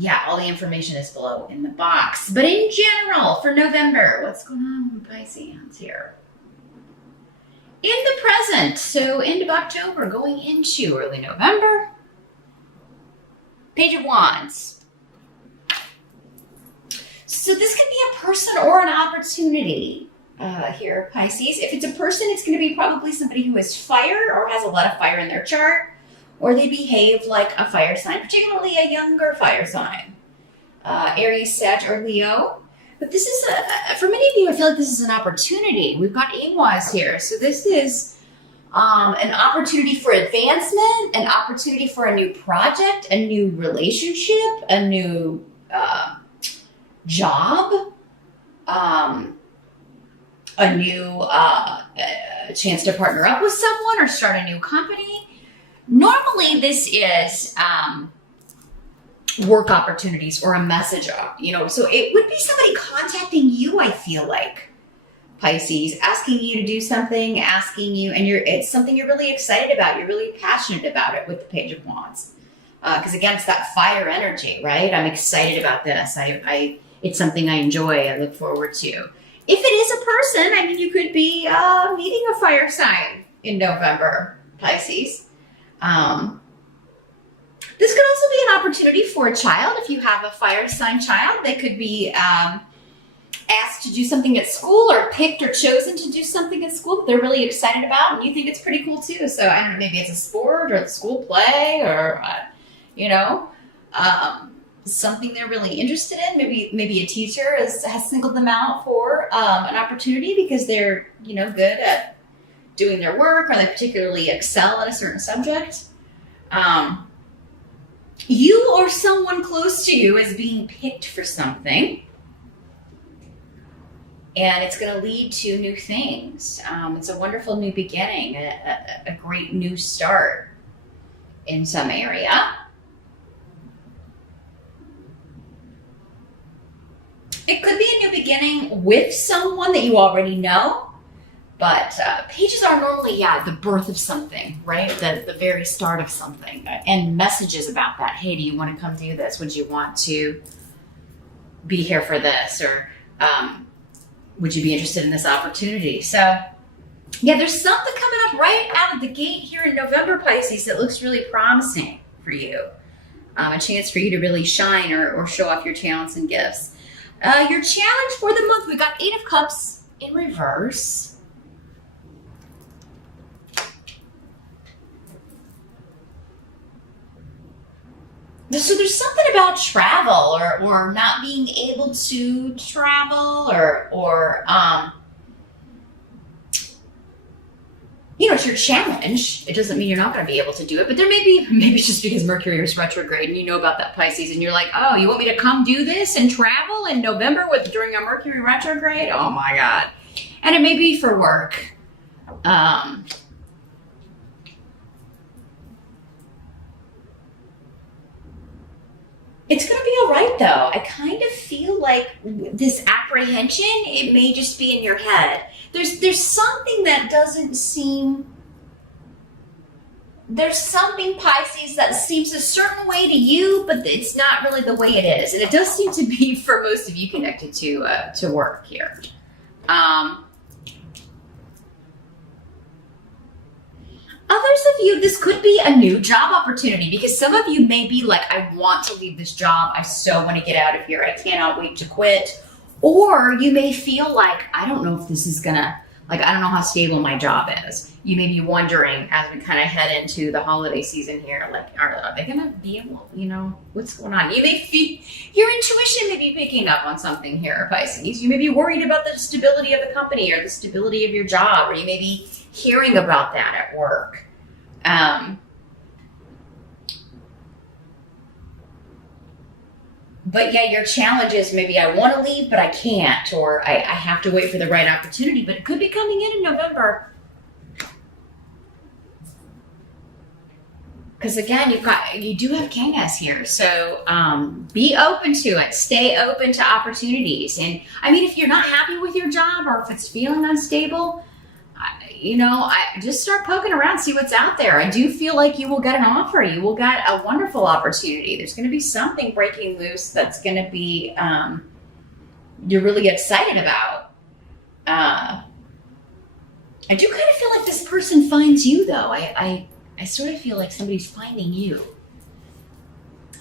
Yeah, all the information is below in the box. But in general, for November, what's going on with Pisceans here? In the present, so end of October, going into early November. Page of Wands. So this could be a person or an opportunity here, Pisces. If it's a person, it's going to be probably somebody who is fire or has a lot of fire in their chart, or they behave like a fire sign, particularly a younger fire sign. Aries, Sag, or Leo. But this is, for many of you, I feel like this is an opportunity. We've got Awas here. So this is an opportunity for advancement, an opportunity for a new project, a new relationship, a new job, a new chance to partner up with someone or start a new company. Normally, this is work opportunities or a message, so it would be somebody contacting you, I feel like, Pisces, asking you to do something, asking you, and it's something you're really excited about. You're really passionate about it with the Page of Wands. Because again, it's that fire energy, right? I'm excited about this. It's something I enjoy. I look forward to. If it is a person, I mean, you could be meeting a fire sign in November, Pisces. This could also be an opportunity for a child. If you have a fire sign child, they could be asked to do something at school or picked or chosen to do something at school that they're really excited about, and you think it's pretty cool too. So I don't know, maybe it's a sport or the school play or, something they're really interested in. Maybe a teacher has singled them out for an opportunity because they're, good at doing their work, or they particularly excel at a certain subject. You or someone close to you is being picked for something, and it's going to lead to new things. It's a wonderful new beginning, a great new start in some area. It could be a new beginning with someone that you already know. But pages are normally, the birth of something, right? The very start of something. And messages about that. Hey, do you want to come do this? Would you want to be here for this? Or would you be interested in this opportunity? So, there's something coming up right out of the gate here in November, Pisces, that looks really promising for you. A chance for you to really shine or show off your talents and gifts. Your challenge for the month, we got 8 of Cups in reverse. So there's something about travel or not being able to travel or it's your challenge. It doesn't mean you're not going to be able to do it, but there maybe it's just because Mercury is retrograde and you know about that, Pisces, and you're like, oh, you want me to come do this and travel in November during a Mercury retrograde? Oh my God. And it may be for work. It's going to be all right, though. I kind of feel like this apprehension, it may just be in your head. There's something that doesn't seem... There's something, Pisces, that seems a certain way to you, but it's not really the way it is. And it does seem to be, for most of you, connected to work here. Others of you, this could be a new job opportunity, because some of you may be like, I want to leave this job. I so want to get out of here. I cannot wait to quit. Or you may feel like, I don't know if this is gonna, I don't know how stable my job is. You may be wondering as we kind of head into the holiday season here, are they gonna be able, what's going on? You may feel, your intuition may be picking up on something here, Pisces. You may be worried about the stability of the company or the stability of your job, or you may be hearing about that at work. But your challenge is maybe I want to leave, but I can't, or I have to wait for the right opportunity, but it could be coming in November. Because again, you do have Kangas here. So be open to it. Stay open to opportunities. And I mean, if you're not happy with your job or if it's feeling unstable, I just start poking around, see what's out there. I do feel like you will get an offer. You will get a wonderful opportunity. There's going to be something breaking loose that's going to be, you're really excited about. I do kind of feel like this person finds you, though. I sort of feel like somebody's finding you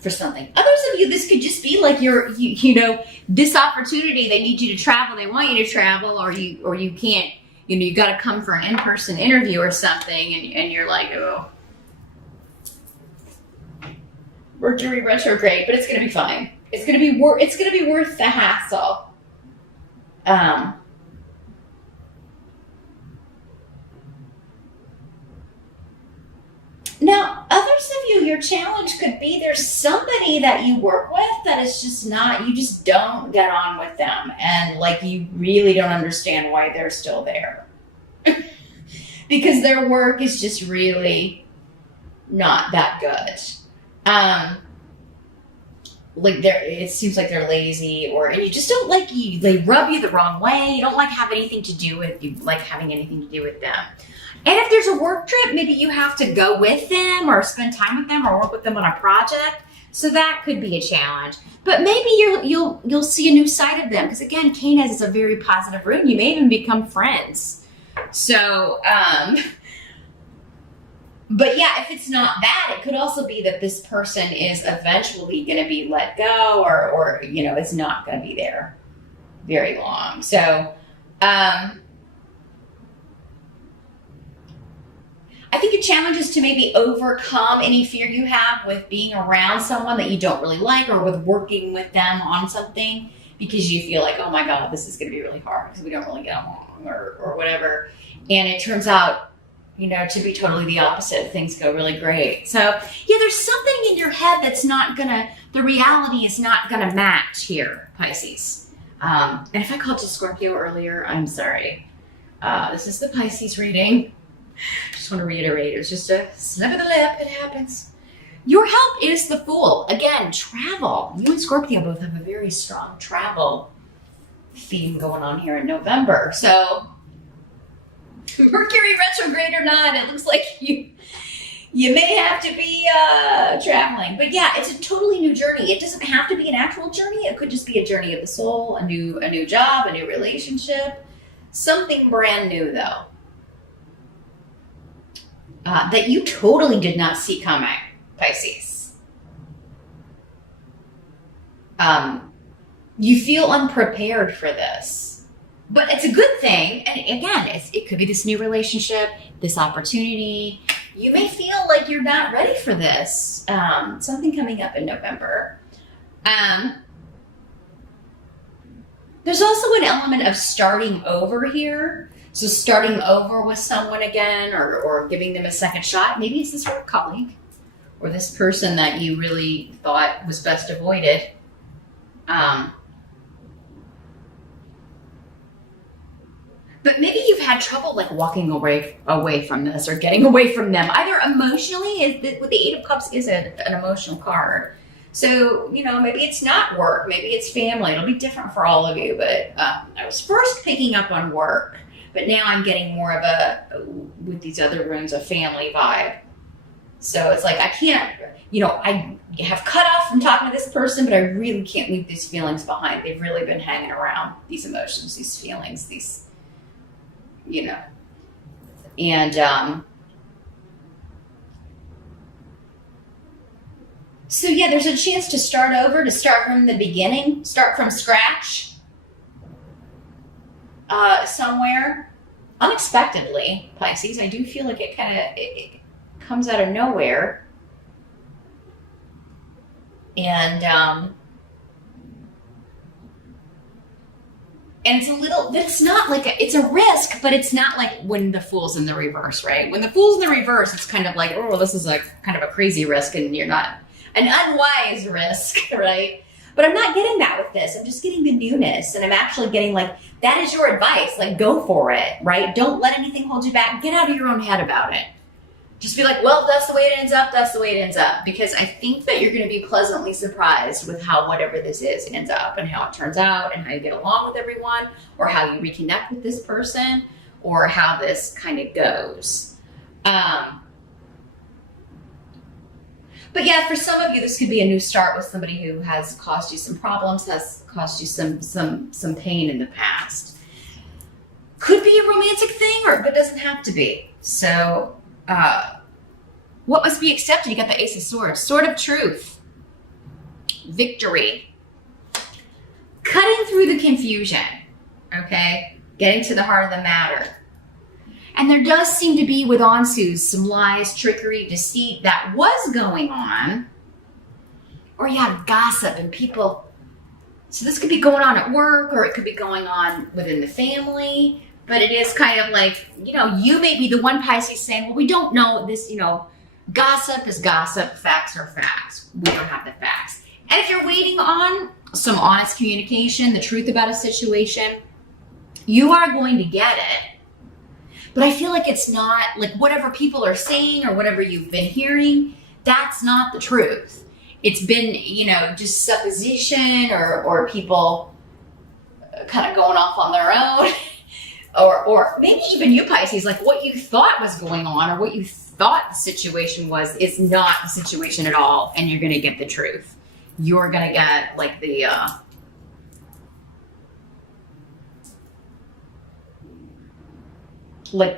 for something. Others of you, this could just be like this opportunity. They need you to travel. They want you to travel, or you can't. You got to come for an in-person interview or something, and you're like, oh, Mercury retrograde, but it's gonna be fine. It's gonna be worth the hassle. Now, others of you, your challenge could be there's somebody that you work with that is just not, you just don't get on with them. And like, you really don't understand why they're still there. Because their work is just really not that good. It seems like they're lazy, and you just don't like you. They rub you the wrong way. You don't like having anything to do with them. And if there's a work trip, maybe you have to go with them or spend time with them or work with them on a project. So that could be a challenge. But maybe you'll see a new side of them, because again, Canis is a very positive rune. You may even become friends. So, but yeah, if it's not that, it could also be that this person is eventually going to be let go, or it's not going to be there very long. So, I think a challenge is to maybe overcome any fear you have with being around someone that you don't really like, or with working with them on something, because you feel like, oh my God, this is going to be really hard because we don't really get along, or whatever. And it turns out, to be totally the opposite. Things go really great. So yeah, there's something in your head that's the reality is not gonna match here, Pisces. And if I called you Scorpio earlier, I'm sorry. This is the Pisces reading. Just want to reiterate, it was just a snap of the lip. It happens. Your help is the Fool. Again, travel. You and Scorpio both have a very strong travel theme going on here in November. So Mercury retrograde or not, it looks like you may have to be traveling. But yeah, it's a totally new journey. It doesn't have to be an actual journey. It could just be a journey of the soul, a new job, a new relationship. Something brand new, though. That you totally did not see coming, Pisces. You feel unprepared for this, but it's a good thing. And again, it could be this new relationship, this opportunity. You may feel like you're not ready for this. Something coming up in November. There's also an element of starting over here. So starting over with someone again, or giving them a second shot. Maybe it's this work colleague or this person that you really thought was best avoided. But maybe you've had trouble like walking away from this, or getting away from them. Either emotionally, with the Eight of Cups is an emotional card. So, maybe it's not work, maybe it's family. It'll be different for all of you. But I was first picking up on work. But now I'm getting more of with these other runes, a family vibe. So it's like, I can't, I have cut off from talking to this person, but I really can't leave these feelings behind. They've really been hanging around, these emotions, these feelings, these, and so yeah, there's a chance to start over, to start from the beginning, start from scratch. Somewhere unexpectedly, Pisces. I do feel like it comes out of nowhere, and it's not like it's a risk, but it's not like when the Fool's in the reverse, right? When the Fool's in the reverse, it's kind of like, oh, this is like kind of a crazy risk, and you're not an unwise risk, right? But I'm not getting that with this. I'm just getting the newness. And I'm actually getting like, that is your advice. Like, go for it, right? Don't let anything hold you back. Get out of your own head about it. Just be like, well, that's the way it ends up. That's the way it ends up. Because I think that you're going to be pleasantly surprised with how whatever this is ends up, and how it turns out, and how you get along with everyone, or how you reconnect with this person, or how this kind of goes. But yeah, for some of you, this could be a new start with somebody who has caused you some problems, has caused you some pain in the past. Could be a romantic thing, but it doesn't have to be. So, what must be accepted? You got the Ace of Swords, Sword of Truth, victory, cutting through the confusion, okay? Getting to the heart of the matter. And there does seem to be, with Ansu, some lies, trickery, deceit that was going on. Or you have gossip and people. So this could be going on at work, or it could be going on within the family. But it is kind of like, you may be the one, Pisces, saying, well, we don't know this, gossip is gossip, facts are facts. We don't have the facts. And if you're waiting on some honest communication, the truth about a situation, you are going to get it. But I feel like it's not, like whatever people are saying or whatever you've been hearing, that's not the truth. It's been, just supposition or people kind of going off on their own. or maybe even you, Pisces, like what you thought was going on or what you thought the situation was is not the situation at all. And you're going to get the truth. You're going to get like the... and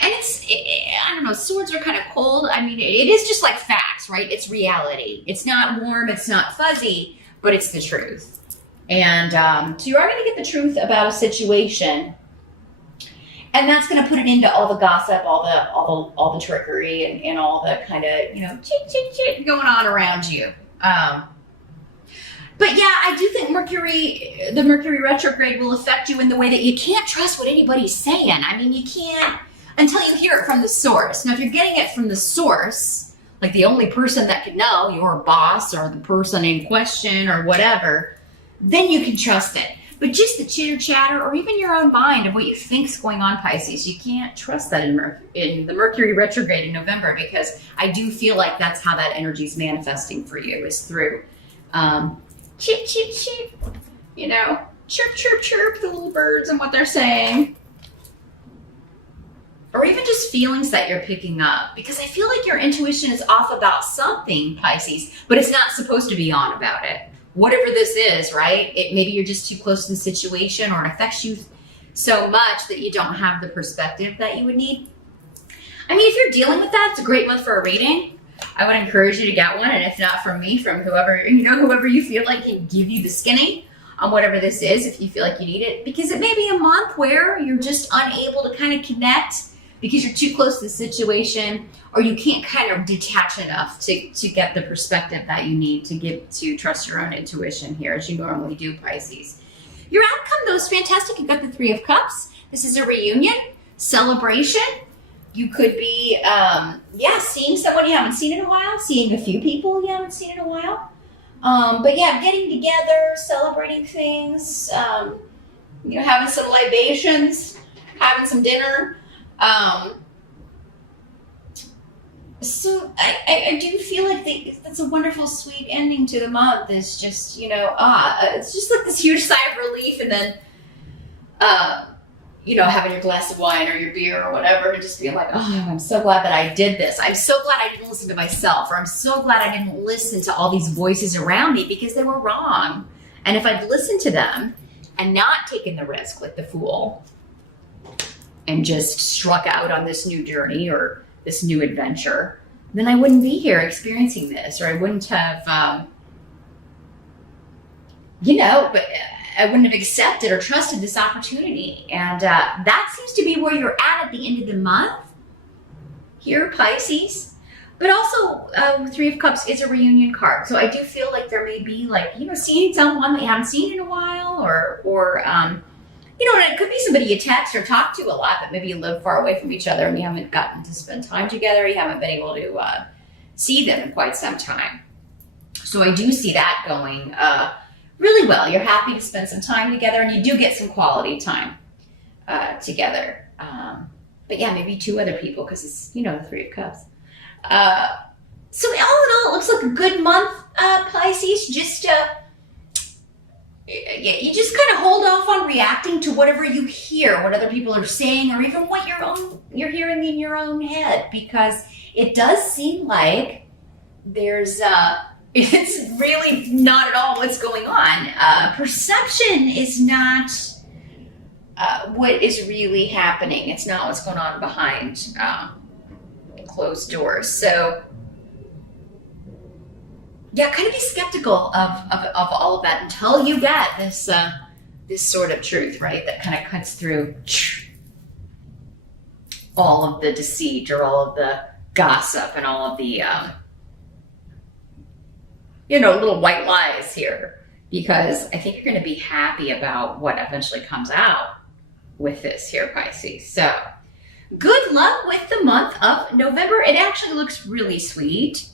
I don't know, swords are kind of cold. I mean, it is just like facts, right? It's reality. It's not warm, it's not fuzzy, but it's the truth. And so you are going to get the truth about a situation, and that's going to put it into all the gossip, all the trickery, and all the kind of chit going on around you. But yeah, I do think the Mercury retrograde will affect you in the way that you can't trust what anybody's saying. I mean, you can't until you hear it from the source. Now, if you're getting it from the source, like the only person that could know, your boss or the person in question or whatever, then you can trust it. But just the chitter chatter or even your own mind of what you think's going on, Pisces, you can't trust that in the Mercury retrograde in November, because I do feel like that's how that energy is manifesting for you, is through chip, chip, chip, chirp, chirp, chirp, the little birds and what they're saying. Or even just feelings that you're picking up. Because I feel like your intuition is off about something, Pisces, but it's not supposed to be on about it. Whatever this is, right? Maybe you're just too close to the situation, or it affects you so much that you don't have the perspective that you would need. I mean, if you're dealing with that, it's a great month for a reading. I would encourage you to get one, and if not from me, from whoever you feel like can give you the skinny on whatever this is, if you feel like you need it, because it may be a month where you're just unable to kind of connect because you're too close to the situation, or you can't kind of detach enough to get the perspective that you need to trust your own intuition here, as you normally do, Pisces. Your outcome, though, is fantastic. You got the Three of Cups. This is a reunion, celebration. You could be, seeing someone you haven't seen in a while, seeing a few people you haven't seen in a while. But yeah, getting together, celebrating things, having some libations, having some dinner. So I do feel like that's a wonderful, sweet ending to the month. It's just, it's just like this huge sigh of relief, and then, having your glass of wine or your beer or whatever, and just being like, oh, I'm so glad that I did this. I'm so glad I didn't listen to myself, or I'm so glad I didn't listen to all these voices around me because they were wrong. And if I'd listened to them and not taken the risk like the fool and just struck out on this new journey or this new adventure, then I wouldn't be here experiencing this, or I wouldn't have, but I wouldn't have accepted or trusted this opportunity. And that seems to be where you're at the end of the month here, Pisces. But also, Three of Cups is a reunion card. So I do feel like there may be seeing someone that you haven't seen in a while, or and it could be somebody you text or talk to a lot, but maybe you live far away from each other and you haven't gotten to spend time together. You haven't been able to see them in quite some time. So I do see that going really well. You're happy to spend some time together, and you do get some quality time together. But yeah, maybe two other people, because it's, the Three of Cups. So all in all, it looks like a good month, Pisces. Just You just kind of hold off on reacting to whatever you hear, what other people are saying, or even what you're hearing in your own head, because it does seem like there's it's really not at all what's going on. Perception is not what is really happening. It's not what's going on behind closed doors. So yeah, kind of be skeptical of all of that until you get this sort of truth, right? That kind of cuts through all of the deceit or all of the gossip and all of the little white lies here. Because I think you're going to be happy about what eventually comes out with this here, Pisces. So good luck with the month of November. It actually looks really sweet.